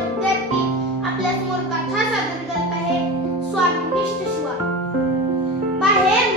विद्यार्थी आपल्यासमोर कथा सादर करत आहे स्वामिनिष्ठ शिवा. बाहेर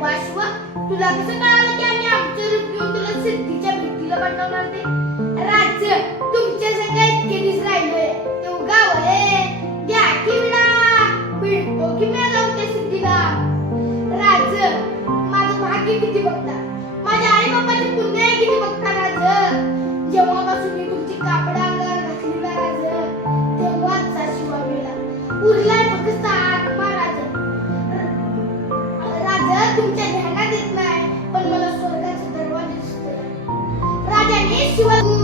वाशवा तुला कसं कळालं की आम्ही आमचे तुला सिद्धीच्या बनवणार ते राज्य तुमच्या सगळ्या इतके दिस की विडा. भिडतो की मी जाऊ त्या सिद्धीला माझं भाग्य किती बघता? माझ्या आई बाबाचे पुण्य किती बघता राज जेव्हापासून मी तुमची कापड अंगावर घातली ना राज तेव्हाच शिवा उरलाय फक्त तुमच्या ध्यानात येत नाही पण मला स्वर्गाचा दरवाजा दिसतो राजाने शिवाय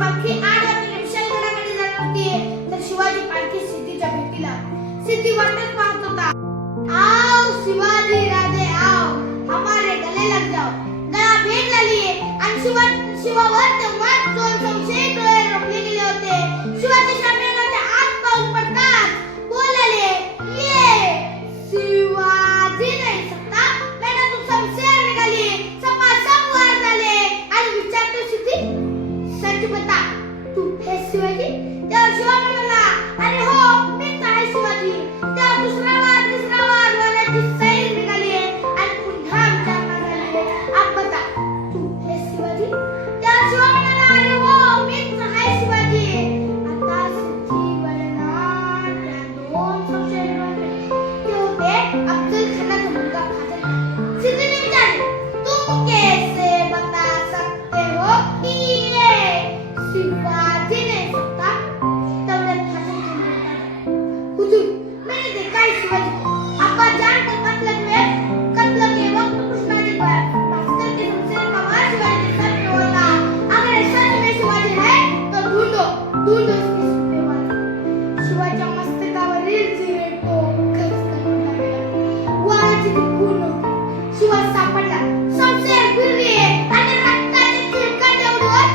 Okay.